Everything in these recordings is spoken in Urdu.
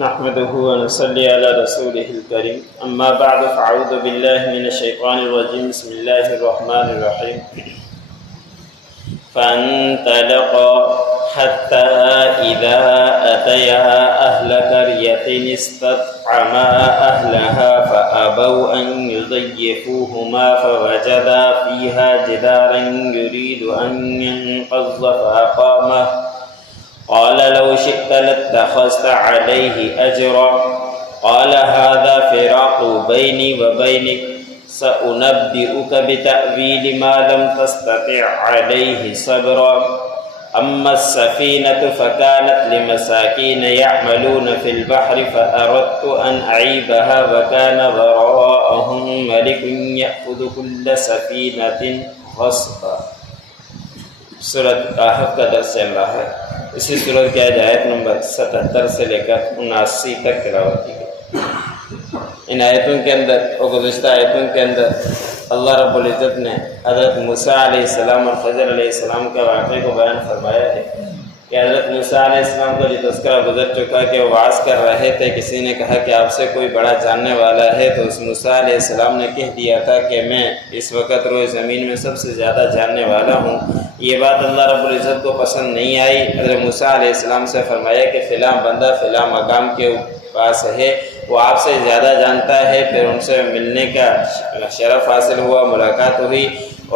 نحمده ونصلي على رسوله الكريم اما بعد فاعوذ بالله من الشيطان الرجيم بسم الله الرحمن الرحيم فانطلقا حتى إذا أتيا أهل قرية استطعما أهلها فأبوا أن يضيفوهما فوجدا فيها جدارا يريد أن ينقض فأقامه قال لو شئت لاتخذت عليه أجرا قال هذا فراق بيني وبينك سأنبئك بتأويل ما لم تستطع عليه صبرا أما السفينة فكانت لمساكين يعملون في البحر فأردت أن أعيبها وكان وراءهم ملك يأخذ كل سفينة غصبا۔ سورۃ کہف کا درس چل رہا ہے۔ اسی سورۃ کی آیت نمبر 77 سے لے کر 79 تک تلاوت کی گئی۔ ان آیتوں کے اندر اور گزشتہ آیتوں کے اندر اللہ رب العزت نے حضرت موسیٰ علیہ السلام اور خضر علیہ السلام کے واقعے کو بیان فرمایا ہے کہ حضرت موسیٰ علیہ السلام کا جو تذکرہ گزر چکا کہ وہ وعظ کر رہے تھے، کسی نے کہا کہ آپ سے کوئی بڑا جاننے والا ہے، تو اس موسیٰ علیہ السلام نے کہہ دیا تھا کہ میں اس وقت روئے زمین میں سب سے زیادہ جاننے والا ہوں۔ یہ بات اللہ رب العزت کو پسند نہیں آئی۔ حضرت موسیٰ علیہ السلام سے فرمایا کہ فلاں بندہ فلاں مقام کے پاس ہے، وہ آپ سے زیادہ جانتا ہے۔ پھر ان سے ملنے کا شرف حاصل ہوا، ملاقات ہوئی،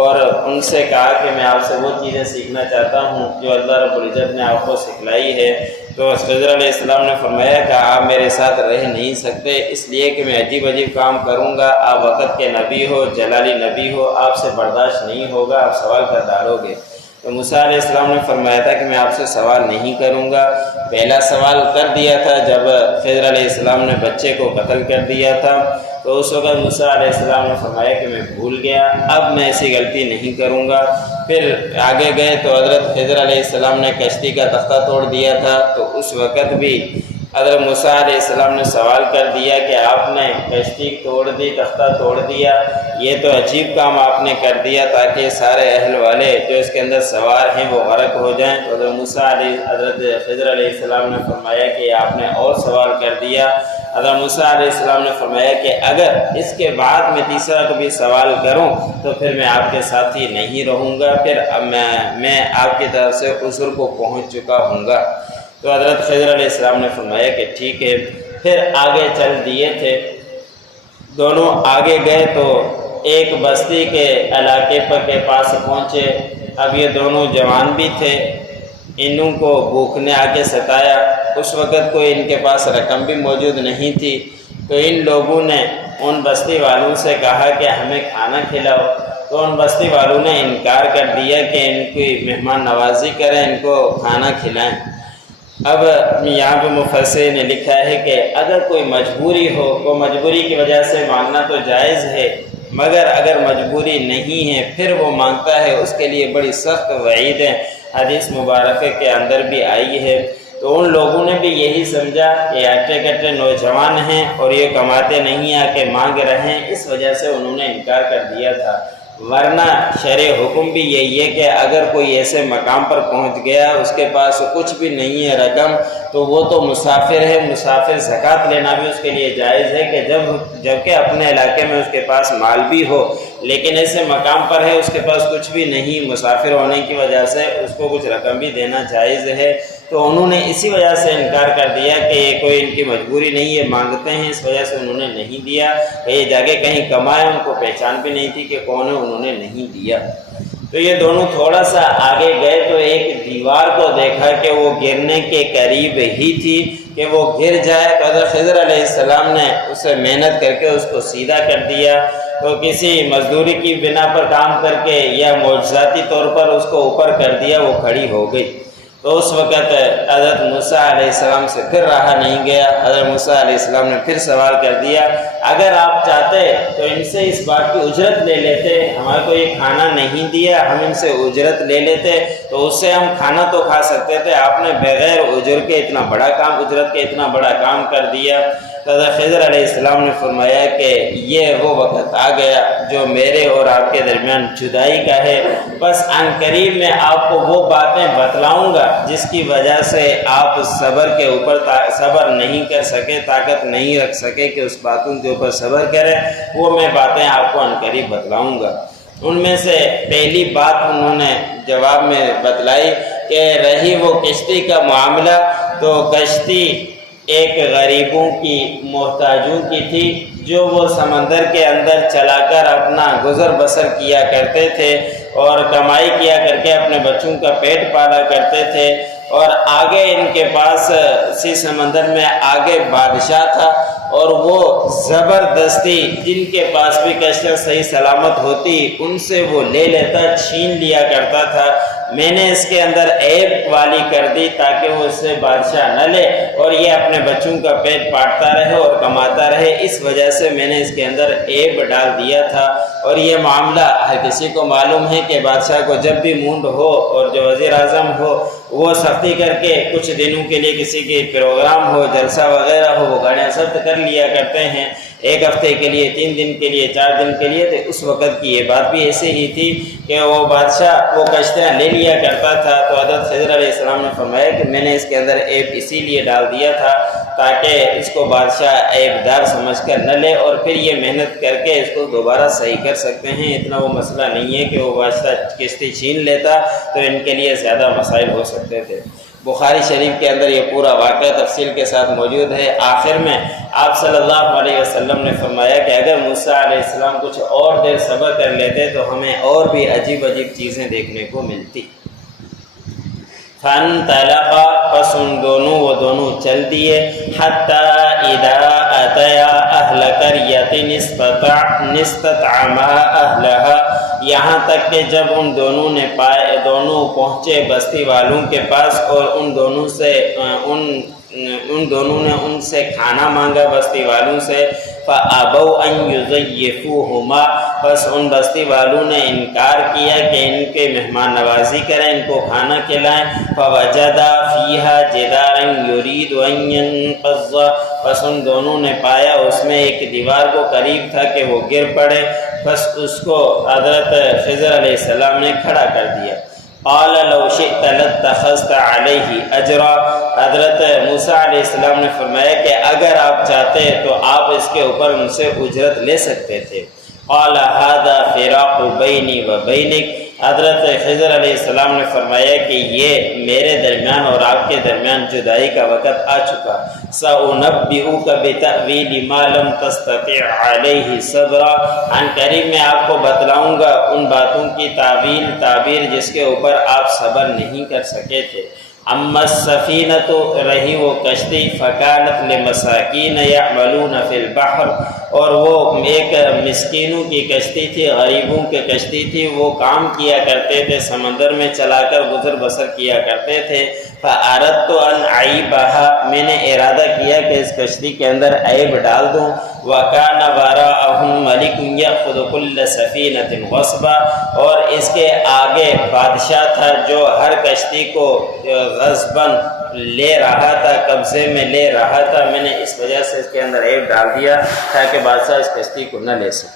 اور ان سے کہا کہ میں آپ سے وہ چیزیں سیکھنا چاہتا ہوں جو اللہ رب العزت نے آپ کو سکھلائی ہے۔ تو خضر علیہ السلام نے فرمایا کہ آپ میرے ساتھ رہ نہیں سکتے، اس لیے کہ میں عجیب عجیب کام کروں گا، آپ وقت کے نبی ہو، جلالی نبی ہو، آپ سے برداشت نہیں ہوگا، آپ سوال کر ڈالو گے۔ تو موسیٰ علیہ السلام نے فرمایا تھا کہ میں آپ سے سوال نہیں کروں گا۔ پہلا سوال کر دیا تھا جب خضر علیہ السلام نے بچے کو قتل کر دیا تھا، تو اس وقت موسیٰ علیہ السلام نے فرمایا کہ میں بھول گیا، اب میں ایسی غلطی نہیں کروں گا۔ پھر آگے گئے تو حضرت خضر علیہ السلام نے کشتی کا تختہ توڑ دیا تھا، تو اس وقت بھی حضرت موسیٰ علیہ السلام نے سوال کر دیا کہ آپ نے کشتی توڑ دی، تختہ توڑ دیا، یہ تو عجیب کام آپ نے کر دیا تاکہ سارے اہل والے جو اس کے اندر سوار ہیں وہ غرق ہو جائیں۔ تو حضرت خضر علیہ السلام نے فرمایا کہ آپ نے اور سوال کر دیا۔ حضرت موسیٰ علیہ السلام نے فرمایا کہ اگر اس کے بعد میں تیسرا کبھی سوال کروں تو پھر میں آپ کے ساتھ ہی نہیں رہوں گا، پھر اب میں آپ کی طرف سے عذر کو پہنچ چکا ہوں گا۔ تو حضرت خضر علیہ السلام نے فرمایا کہ ٹھیک ہے۔ پھر آگے چل دیے تھے، دونوں آگے گئے تو ایک بستی کے علاقے پر کے پاس پہنچے۔ اب یہ دونوں جوان بھی تھے، انہوں کو بھوک نے آگے ستایا، اس وقت کوئی ان کے پاس رقم بھی موجود نہیں تھی، تو ان لوگوں نے ان بستی والوں سے کہا کہ ہمیں کھانا کھلاؤ، تو ان بستی والوں نے انکار کر دیا کہ ان کی مہمان نوازی کریں، ان کو کھانا کھلائیں۔ اب یہاں پہ مفسر نے لکھا ہے کہ اگر کوئی مجبوری ہو تو مجبوری کی وجہ سے مانگنا تو جائز ہے، مگر اگر مجبوری نہیں ہے پھر وہ مانگتا ہے، اس کے لیے بڑی سخت وعید ہے، حدیث مبارکہ کے اندر بھی آئی ہے۔ تو ان لوگوں نے بھی یہی سمجھا کہ اٹے کٹے نوجوان ہیں اور یہ کماتے نہیں آ کے مانگ رہے ہیں، اس وجہ سے انہوں نے انکار کر دیا تھا۔ ورنہ شرع حکم بھی یہی ہے کہ اگر کوئی ایسے مقام پر پہنچ گیا اس کے پاس کچھ بھی نہیں ہے رقم، تو وہ تو مسافر ہے، مسافر زکوٰۃ لینا بھی اس کے لیے جائز ہے کہ جبکہ اپنے علاقے میں اس کے پاس مال بھی ہو، لیکن ایسے مقام پر ہے اس کے پاس کچھ بھی نہیں، مسافر ہونے کی وجہ سے اس کو کچھ رقم بھی دینا جائز ہے۔ تو انہوں نے اسی وجہ سے انکار کر دیا کہ یہ کوئی ان کی مجبوری نہیں ہے، مانگتے ہیں، اس وجہ سے انہوں نے نہیں دیا۔ یہ جگہ کہیں کمائے، ان کو پہچان بھی نہیں تھی کہ کون ہے، انہوں نے نہیں دیا۔ تو یہ دونوں تھوڑا سا آگے گئے تو ایک دیوار کو دیکھا کہ وہ گرنے کے قریب ہی تھی کہ وہ گر جائے، تو حضرت خضر علیہ السلام نے اسے محنت کر کے اس کو سیدھا کر دیا۔ تو کسی مزدوری کی بنا پر کام کر کے یا معجزاتی طور پر اس کو اوپر کر دیا، وہ کھڑی ہو گئی۔ تو اس وقت حضرت موسیٰ علیہ السلام سے پھر رہا نہیں گیا۔ حضرت موسیٰ علیہ السلام نے پھر سوال کر دیا، اگر آپ چاہتے تو ان سے اس بات کی اجرت لے لیتے، ہمارے کو یہ کھانا نہیں دیا، ہم ان سے اجرت لے لیتے تو اس سے ہم کھانا تو کھا سکتے تھے، آپ نے بغیر اجر کے اتنا بڑا کام، اجرت کے اتنا بڑا کام کر دیا۔ تو حضرت خضر علیہ السلام نے فرمایا کہ یہ وہ وقت آ گیا جو میرے اور آپ کے درمیان جدائی کا ہے، بس عن قریب میں آپ کو وہ باتیں بتلاؤں گا جس کی وجہ سے آپ صبر کے اوپر صبر نہیں کر سکے، طاقت نہیں رکھ سکے کہ اس باتوں کے اوپر صبر کریں، وہ میں باتیں آپ کو عنقریب بتلاؤں گا۔ ان میں سے پہلی بات انہوں نے جواب میں بتلائی کہ رہی وہ کشتی کا معاملہ، تو کشتی ایک غریبوں کی، محتاجوں کی تھی، جو وہ سمندر کے اندر چلا کر اپنا گزر بسر کیا کرتے تھے اور کمائی کیا کر کے اپنے بچوں کا پیٹ پالا کرتے تھے۔ اور آگے ان کے پاس اسی سمندر میں آگے بادشاہ تھا، اور وہ زبردستی جن کے پاس بھی کشتی صحیح سلامت ہوتی ان سے وہ لے لیتا، چھین لیا کرتا تھا۔ میں نے اس کے اندر عیب والی کر دی تاکہ وہ اس سے بادشاہ نہ لے اور یہ اپنے بچوں کا پیٹ پاٹتا رہے اور کماتا رہے، اس وجہ سے میں نے اس کے اندر عیب ڈال دیا تھا۔ اور یہ معاملہ ہر کسی کو معلوم ہے کہ بادشاہ کو جب بھی موڈ ہو اور جو وزیر اعظم ہو وہ سختی کر کے کچھ دنوں کے لیے کسی کے پروگرام ہو، جلسہ وغیرہ ہو، وہ گاڑیاں ضبط کر لیا کرتے ہیں، 1 ہفتے کے لیے، 3 دن کے لیے، 4 دن کے لیے۔ تو اس وقت کی یہ بات بھی ایسے ہی تھی کہ وہ بادشاہ وہ کشتیاں لے لیا کرتا تھا۔ تو حضرت خضر علیہ السلام نے فرمایا کہ میں نے اس کے اندر عیب اسی لیے ڈال دیا تھا تاکہ اس کو بادشاہ عیب دار سمجھ کر نہ لے اور پھر یہ محنت کر کے اس کو دوبارہ صحیح کر سکتے ہیں۔ اتنا وہ مسئلہ نہیں ہے کہ وہ بادشاہ کشتی چھین لیتا تو ان کے لیے زیادہ مسائل ہو سکتے تھے۔ بخاری شریف کے اندر یہ پورا واقعہ تفصیل کے ساتھ موجود ہے۔ آخر میں آپ صلی اللہ علیہ وسلم نے فرمایا کہ اگر موسیٰ علیہ السلام کچھ اور دیر صبر کر لیتے تو ہمیں اور بھی عجیب عجیب چیزیں دیکھنے کو ملتی۔ فانطلقا، پس ان دونوں وہ دونوں چل دیے، حتی اذا اتیا اہل قریۃ استطعما اہلہا، یہاں تک کہ جب ان دونوں نے دونوں پہنچے بستی والوں کے پاس اور ان دونوں نے ان سے کھانا مانگا بستی والوں سے، فَأَبَوْا أَن يُضَيِّفُوهُمَا، بس ان بستی والوں نے انکار کیا کہ ان کے مہمان نوازی کریں، ان کو کھانا کھلائیں۔ فَوَجَدَ فِيهَا جِدَارًا يُرِيدُ أَن يَنقَضَّ، بس ان دونوں نے پایا اس میں ایک دیوار کو قریب تھا کہ وہ گر پڑے، بس اس کو حضرت خضر علیہ السلام نے کھڑا کر دیا۔ قال لو شئت لاتخذت علیہ اجرا، حضرت موسیٰ علیہ السلام نے فرمایا کہ اگر آپ چاہتے تو آپ اس کے اوپر ان سے اجرت لے سکتے تھے۔ قال هذا فراق بینی و بینک، حضرت خضر علیہ السلام نے فرمایا کہ یہ میرے درمیان اور آپ کے درمیان جدائی کا وقت آ چکا۔ سأنبئک بتأویل ما لم تستطع علیہ صبرا، عن قریب میں آپ کو بتلاؤں گا ان باتوں کی تعبیر جس کے اوپر آپ صبر نہیں کر سکے تھے۔ اما السفینۃ، رہی وہ کشتی، فکانت لمساکین یعملون فی البحر، اور وہ ایک مسکینوں کی کشتی تھی، غریبوں کی کشتی تھی، وہ کام کیا کرتے تھے، سمندر میں چلا کر گزر بسر کیا کرتے تھے۔ فأردت ان اعیبها، میں نے ارادہ کیا کہ اس کشتی کے اندر عیب ڈال دوں۔ وکان وراءهم ملک یأخذ کل سفینۃ غصبا، اور اس کے آگے بادشاہ تھا جو ہر کشتی کو غصباً لے رہا تھا، قبضے میں لے رہا تھا۔ میں نے اس وجہ سے اس کے اندر عیب ڈال دیا تاکہ بادشاہ اس کشتی کو نہ لے سکے۔